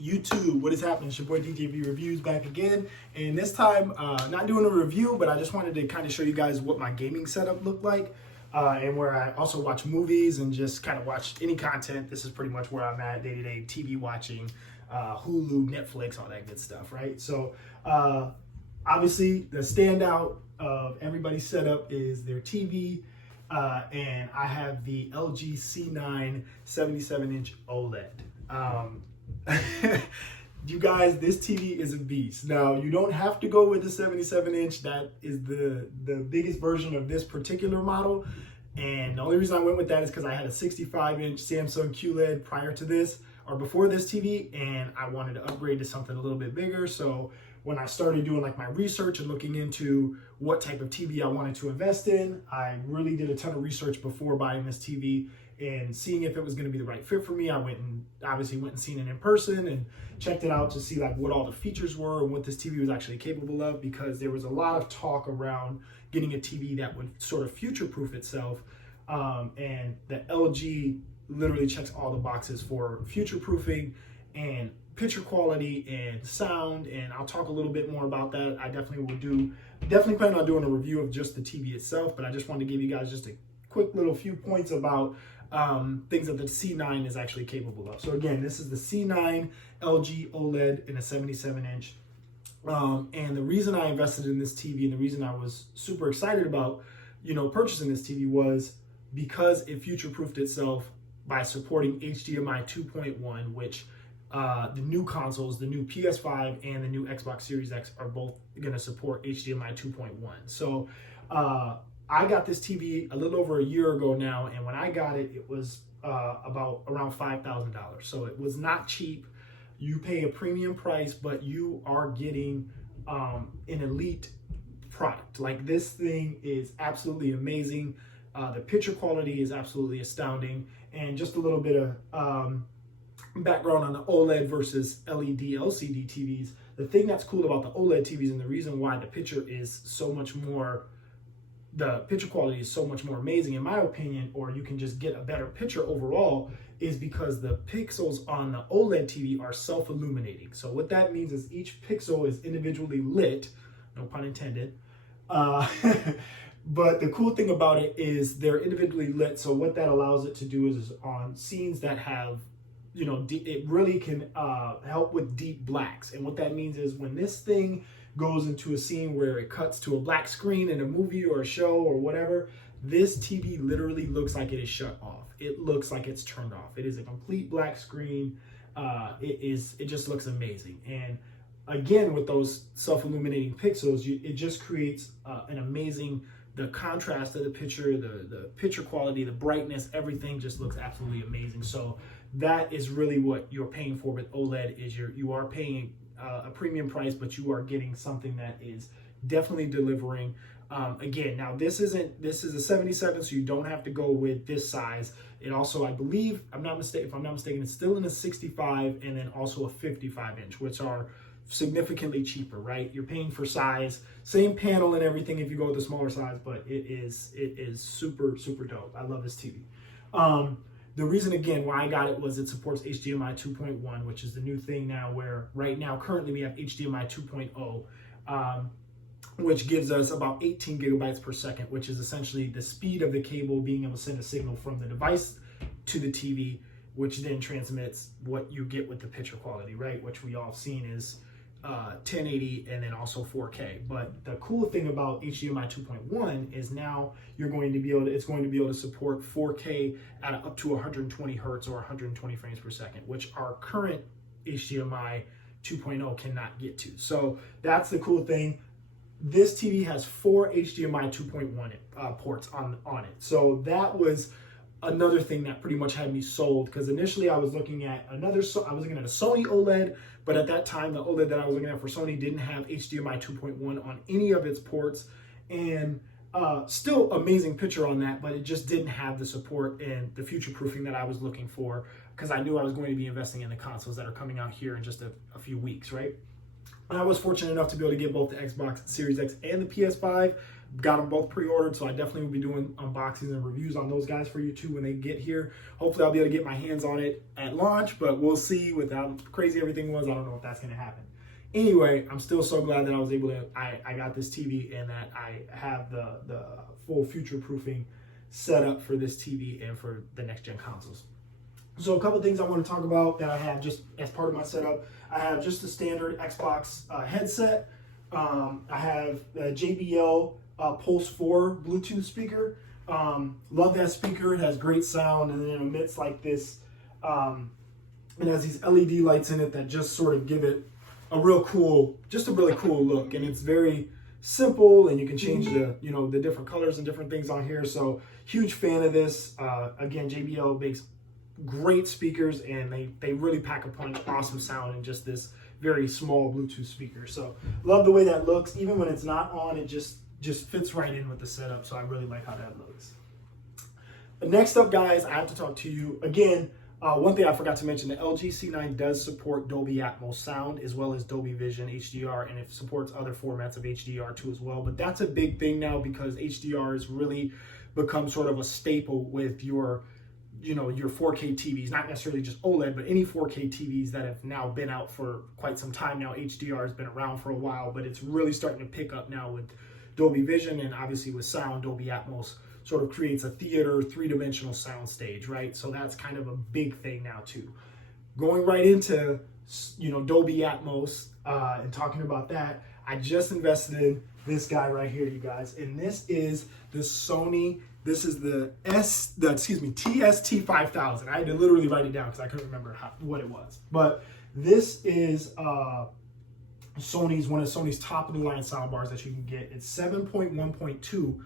YouTube, what is happening? It's your boy DJV Reviews back again, and this time not doing a review, but I just wanted to kind of show you guys what my gaming setup looked like, and where I also watch movies and just kind of watch any content. This is pretty much where I'm at day-to-day TV watching, Hulu, Netflix, all that good stuff, right? So obviously the standout of everybody's setup is their TV, and I have the LG C9 77-inch OLED. You guys, this TV is a beast. Now, you don't have to go with the 77-inch. That is the biggest version of this particular model. And the only reason I went with that is because I had a 65-inch Samsung QLED prior to this, or before this TV, and I wanted to upgrade to something a little bit bigger. So when I started doing like my research and looking into what type of TV I wanted to invest in, I really did a ton of research before buying this TV and seeing if it was going to be the right fit for me. I obviously went and seen it in person and checked it out to see like what all the features were and what this TV was actually capable of, because there was a lot of talk around getting a TV that would sort of future-proof itself, and the LG literally checks all the boxes for future-proofing and picture quality and sound, and I'll talk a little bit more about that. I definitely plan on doing a review of just the TV itself, but I just wanted to give you guys just a quick little few points about things that the C9 is actually capable of. So again, this is the C9 LG OLED in a 77-inch. And the reason I invested in this TV and the reason I was super excited about, purchasing this TV was because it future-proofed itself by supporting HDMI 2.1, which the new consoles, the new PS5 and the new Xbox Series X are both going to support HDMI 2.1. So I got this TV a little over a year ago now, and when I got it, it was around $5,000. So it was not cheap. You pay a premium price, but you are getting an elite product. Like, this thing is absolutely amazing. The picture quality is absolutely astounding. And just a little bit of background on the OLED versus LED LCD TVs. The thing that's cool about the OLED TVs, and the reason why the picture quality is so much more amazing, in my opinion, or you can just get a better picture overall, is because the pixels on the OLED TV are self-illuminating. So what that means is each pixel is individually lit, no pun intended. But the cool thing about it is they're individually lit. So what that allows it to do is on scenes that have, it really can help with deep blacks. And what that means is when this thing goes into a scene where it cuts to a black screen in a movie or a show or whatever, this TV literally looks like it is shut off. It looks like it's turned off. It is a complete black screen. It just looks amazing. And again, with those self-illuminating pixels, it just creates an amazing, the contrast of the picture, the picture quality, the brightness, everything just looks absolutely amazing. So that is really what you're paying for with OLED, is you are paying a premium price, but you are getting something that is definitely delivering. Again, now this is a 77, so you don't have to go with this size. It also, I believe, if I'm not mistaken, it's still in a 65 and then also a 55-inch, which are significantly cheaper, right? You're paying for size, same panel and everything if you go with the smaller size, but it is super, super dope. I love this TV. The reason, again, why I got it was it supports HDMI 2.1, which is the new thing now, where right now, currently we have HDMI 2.0, which gives us about 18 gigabytes per second, which is essentially the speed of the cable being able to send a signal from the device to the TV, which then transmits what you get with the picture quality, right? Which we all have seen is 1080 and then also 4K. But the cool thing about HDMI 2.1 is now it's going to be able to support 4K at up to 120 hertz or 120 frames per second, which our current HDMI 2.0 cannot get to. So that's the cool thing. This TV has 4 HDMI 2.1 ports on it. So that was another thing that pretty much had me sold, because initially I was looking at a Sony OLED, but at that time the OLED that I was looking at for Sony didn't have HDMI 2.1 on any of its ports, and still amazing picture on that, but it just didn't have the support and the future proofing that I was looking for, because I knew I was going to be investing in the consoles that are coming out here in just a few weeks, right? I was fortunate enough to be able to get both the Xbox Series X and the PS5 Got them both pre-ordered, so I definitely will be doing unboxings and reviews on those guys for you too when they get here. Hopefully I'll be able to get my hands on it at launch, but we'll see. With how crazy everything was, I don't know if that's going to happen. Anyway, I'm still so glad that I was able to, I got this TV and that I have the full future-proofing setup for this TV and for the next-gen consoles. So a couple things I want to talk about that I have just as part of my setup. I have just the standard Xbox headset. I have the JBL Pulse 4 Bluetooth speaker. Love that speaker. It has great sound, and then it emits like this. It has these LED lights in it that just sort of give it a really cool look, and it's very simple, and you can change the different colors and different things on here. So huge fan of this. Again, JBL makes great speakers, and they really pack a punch. Awesome sound in just this very small Bluetooth speaker. So love the way that looks. Even when it's not on, it just fits right in with the setup. So I really like how that looks. But next up, guys, I have to talk to you again. One thing I forgot to mention, the LG C9 does support Dolby Atmos sound as well as Dolby Vision HDR, and it supports other formats of HDR too as well. But that's a big thing now because HDR has really become sort of a staple with your 4K TVs, not necessarily just OLED, but any 4K TVs that have now been out for quite some time now. HDR has been around for a while, but it's really starting to pick up now with Dolby Vision, and obviously with sound, Dolby Atmos sort of creates a theater, three-dimensional sound stage, right? So that's kind of a big thing now too. Going right into, Dolby Atmos and talking about that, I just invested in this guy right here, you guys, and this is the Sony. This is the TST5000. I had to literally write it down because I couldn't remember what it was. But this is one of Sony's top of the line soundbars that you can get. It's 7.1.2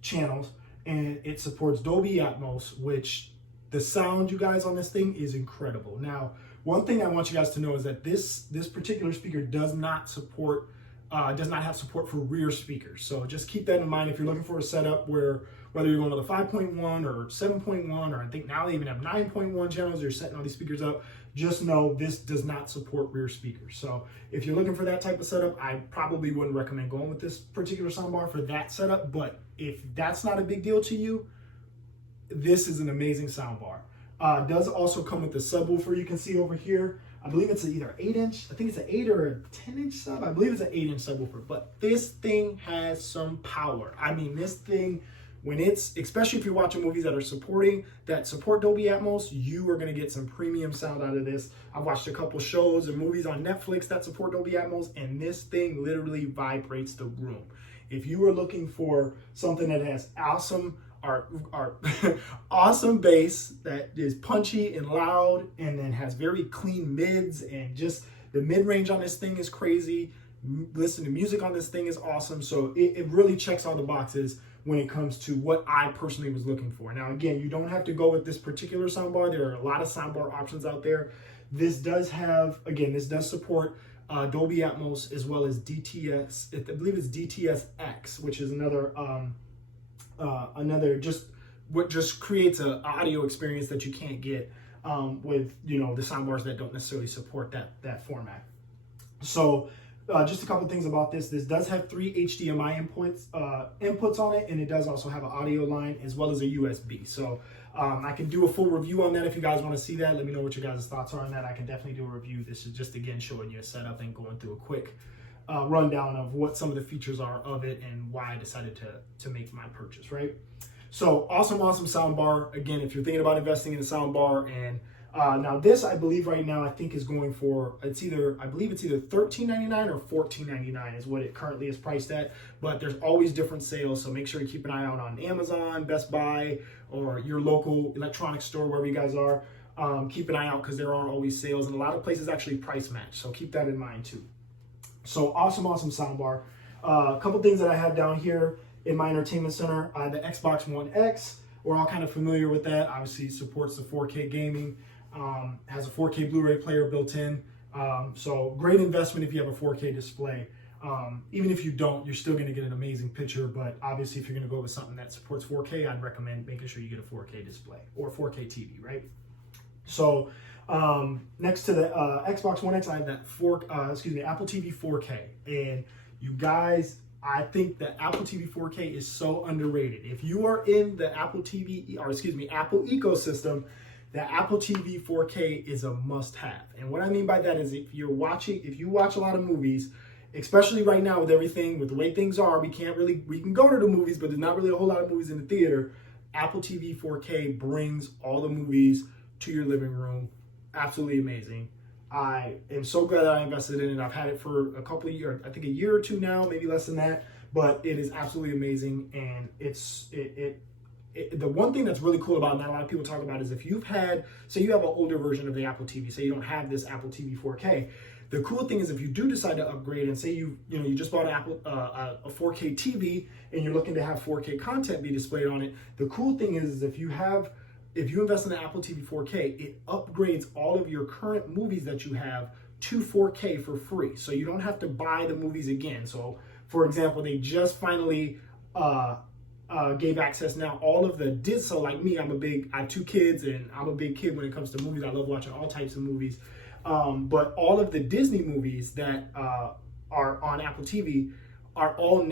channels, and it supports Dolby Atmos, which the sound, you guys, on this thing is incredible. Now, one thing I want you guys to know is that this particular speaker does not have support for rear speakers. So just keep that in mind if you're looking for a setup where whether you're going with a 5.1 or 7.1, or I think now they even have 9.1 channels, you're setting all these speakers up, just know this does not support rear speakers. So if you're looking for that type of setup, I probably wouldn't recommend going with this particular soundbar for that setup. But if that's not a big deal to you, this is an amazing soundbar. It does also come with the subwoofer you can see over here. I believe it's either 8-inch, I think it's an 8 or a 10-inch sub. I believe it's an 8-inch subwoofer, but this thing has some power. I mean, this thing, especially if you're watching movies that support Dolby Atmos, you are gonna get some premium sound out of this. I've watched a couple shows and movies on Netflix that support Dolby Atmos, and this thing literally vibrates the room. If you are looking for something that has awesome bass that is punchy and loud, and then has very clean mids, and just the mid-range on this thing is crazy. Listen to music on this thing is awesome. So it really checks all the boxes when it comes to what I personally was looking for. Now, again, you don't have to go with this particular soundbar. There are a lot of soundbar options out there. This does support Dolby Atmos as well as DTS. I believe it's DTS-X, which is another just creates an audio experience that you can't get with the soundbars that don't necessarily support that format. So just a couple things about this. This does have 3 HDMI inputs on it, and it does also have an audio line as well as a USB. So I can do a full review on that if you guys want to see that. Let me know what your guys' thoughts are on that. I can definitely do a review. This is just, again, showing you a setup and going through a quick rundown of what some of the features are of it and why I decided to make my purchase, right? So awesome soundbar. Again, if you're thinking about investing in a soundbar, and now this, I believe right now, I think is going for, I believe it's either $13.99 or $14.99 is what it currently is priced at, but there's always different sales. So make sure you keep an eye out on Amazon, Best Buy, or your local electronics store, wherever you guys are. Keep an eye out because there are always sales, and a lot of places actually price match. So keep that in mind too. So awesome soundbar. A couple things that I have down here in my entertainment center. The Xbox One X, we're all kind of familiar with that. Obviously supports the 4K gaming, has a 4K Blu-ray player built in. So great investment if you have a 4K display. Even if you don't, you're still gonna get an amazing picture, but obviously if you're gonna go with something that supports 4K, I'd recommend making sure you get a 4K display or 4K TV, right? So next to the Xbox One X, I have that Apple TV 4K, and you guys, I think the Apple TV 4K is so underrated. If you are in the Apple ecosystem, the Apple TV 4K is a must-have. And what I mean by that is if you watch a lot of movies, especially right now with everything, with the way things are, we can go to the movies, but there's not really a whole lot of movies in the theater. Apple TV 4K brings all the movies to your living room. Absolutely amazing. I am so glad that I invested in it. I've had it for a couple of years, I think a year or two now, maybe less than that, but it is absolutely amazing. And the one thing that's really cool about it, not a lot of people talk about, is if you've had, say you have an older version of the Apple TV, say you don't have this Apple TV 4K, the cool thing is if you do decide to upgrade and say you just bought a 4K TV and you're looking to have 4K content be displayed on it, the cool thing is if you invest in the Apple TV 4K, it upgrades all of your current movies that you have to 4K for free. So you don't have to buy the movies again. So for example, they just finally gave access now all of the Disney. So like me, I have 2 kids and I'm a big kid when it comes to movies. I love watching all types of movies. But all of the Disney movies that are on Apple TV are all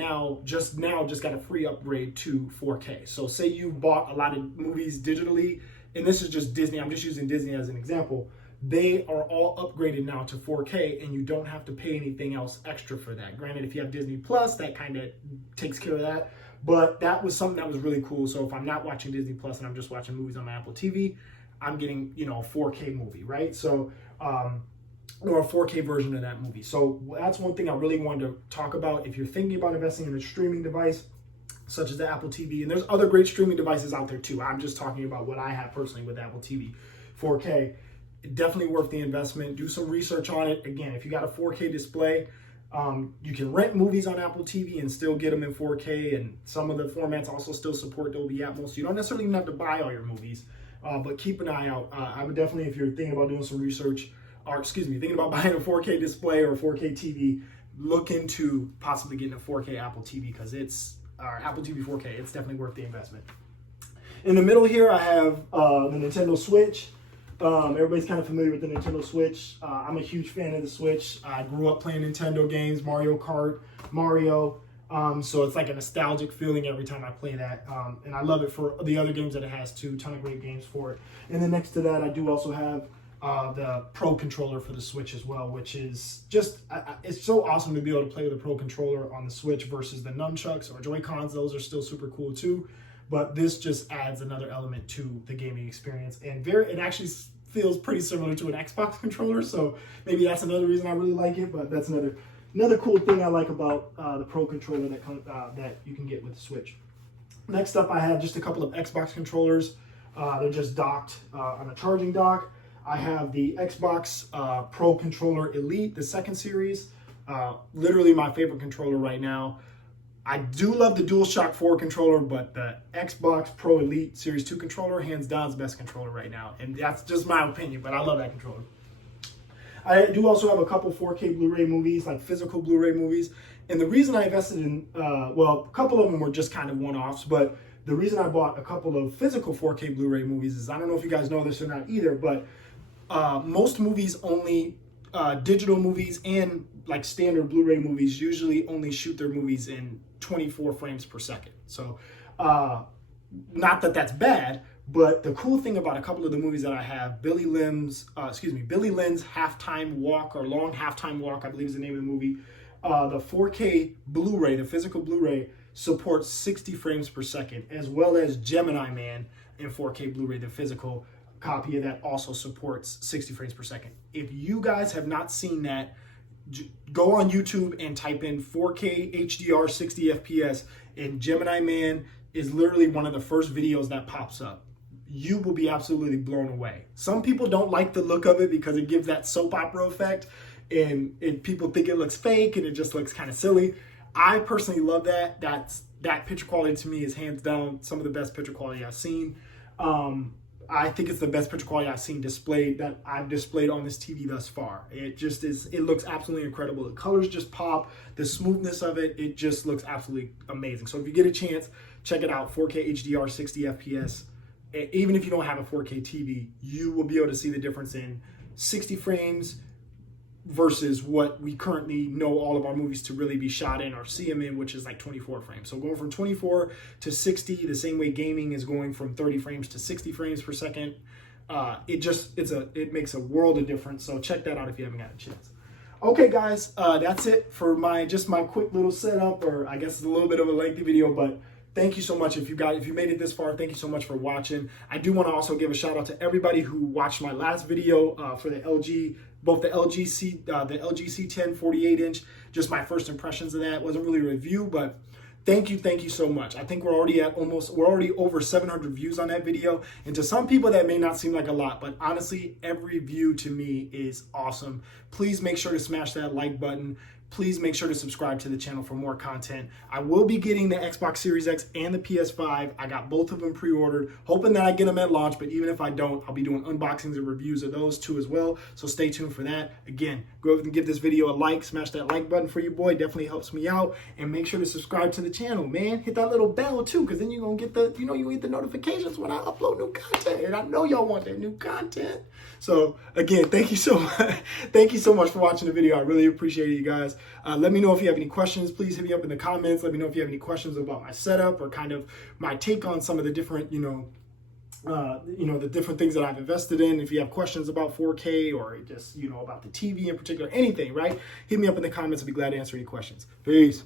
just got a free upgrade to 4K. So say you bought a lot of movies digitally, and this is just Disney, I'm just using Disney as an example, they are all upgraded now to 4K and you don't have to pay anything else extra for that. Granted, if you have Disney Plus, that kind of takes care of that, but that was something that was really cool. So if I'm not watching Disney Plus and I'm just watching movies on my Apple TV, I'm getting, a 4K movie, right? So, or a 4K version of that movie. So that's one thing I really wanted to talk about. If you're thinking about investing in a streaming device, such as the Apple TV, and there's other great streaming devices out there too. I'm just talking about what I have personally with Apple TV 4K. Definitely worth the investment. Do some research on it. Again, if you got a 4K display, you can rent movies on Apple TV and still get them in 4K, and some of the formats also still support Dolby Atmos. So you don't necessarily even have to buy all your movies, but keep an eye out. I would definitely, if you're thinking about doing some research, thinking about buying a 4K display or a 4K TV, look into possibly getting a 4K Apple TV Apple TV 4K. It's definitely worth the investment. In the middle here, I have the Nintendo Switch. Everybody's kind of familiar with the Nintendo Switch. I'm a huge fan of the Switch. I grew up playing Nintendo games, Mario Kart, Mario. So it's like a nostalgic feeling every time I play that. And I love it for the other games that it has too. A ton of great games for it. And then next to that, I do also have the Pro controller for the Switch as well, which is just, it's so awesome to be able to play with a Pro controller on the Switch versus the nunchucks or Joy-Cons. Those are still super cool too. But this just adds another element to the gaming experience. And it actually feels pretty similar to an Xbox controller. So maybe that's another reason I really like it. But that's another cool thing I like about the Pro controller that you can get with the Switch. Next up, I have just a couple of Xbox controllers. They're just docked on a charging dock. I have the Xbox Pro Controller Elite, the second series. Literally my favorite controller right now. I do love the DualShock 4 controller, but the Xbox Pro Elite Series 2 controller, hands down, is the best controller right now. And that's just my opinion, but I love that controller. I do also have a couple 4K Blu-ray movies, like physical Blu-ray movies. And the reason I invested in, a couple of them were just kind of one-offs, but the reason I bought a couple of physical 4K Blu-ray movies is, I don't know if you guys know this or not either, but most movies only, digital movies and like standard Blu-ray movies usually only shoot their movies in 24 frames per second. So not that that's bad, but the cool thing about a couple of the movies that I have, Billy Lynn's Halftime Walk, or Long Halftime Walk, I believe is the name of the movie. The 4K Blu-ray, the physical Blu-ray, supports 60 frames per second, as well as Gemini Man in 4K Blu-ray, the physical copy of that also supports 60 frames per second. If you guys have not seen that, go on YouTube and type in 4K HDR 60 FPS, and Gemini Man is literally one of the first videos that pops up. You will be absolutely blown away. Some people don't like the look of it because it gives that soap opera effect, and people think it looks fake and it just looks kind of silly. I personally love that. That picture quality to me is hands down some of the best picture quality I've seen. I think it's the best picture quality I've seen displayed on this TV thus far. It just is, it looks absolutely incredible. The colors just pop, the smoothness of it, it just looks absolutely amazing. So if you get a chance, check it out, 4K HDR 60 FPS. Even if you don't have a 4K TV, you will be able to see the difference in 60 frames, versus what we currently know all of our movies to really be shot in or see them in, which is like 24 frames. So going from 24 to 60, the same way gaming is going from 30 frames to 60 frames per second. It makes a world of difference. So check that out if you haven't got a chance. Okay, guys, that's it for my quick little setup, or I guess it's a little bit of a lengthy video, but thank you so much. If you made it this far, thank you so much for watching. I do want to also give a shout out to everybody who watched my last video for the LG, both the LG C10 48-inch, just my first impressions of that. It wasn't really a review, but thank you so much. I think we're already over 700 views on that video. And to some people that may not seem like a lot, but honestly, every view to me is awesome. Please make sure to smash that like button. Please make sure to subscribe to the channel for more content. I will be getting the Xbox Series X and the PS5. I got both of them pre-ordered, hoping that I get them at launch, but even if I don't, I'll be doing unboxings and reviews of those two as well. So stay tuned for that. Again, go over and give this video a like, smash that like button for your boy. Definitely helps me out. And make sure to subscribe to the channel, man. Hit that little bell too, because then you're gonna get you get the notifications when I upload new content. And I know y'all want that new content. So again, thank you so much. Thank you so much for watching the video. I really appreciate it, you guys. Let me know if you have any questions. Please hit me up in the comments. Let me know if you have any questions about my setup or kind of my take on some of the different, the different things that I've invested in. If you have questions about 4K or just, about the TV in particular, anything, right? Hit me up in the comments. I'll be glad to answer any questions. Peace.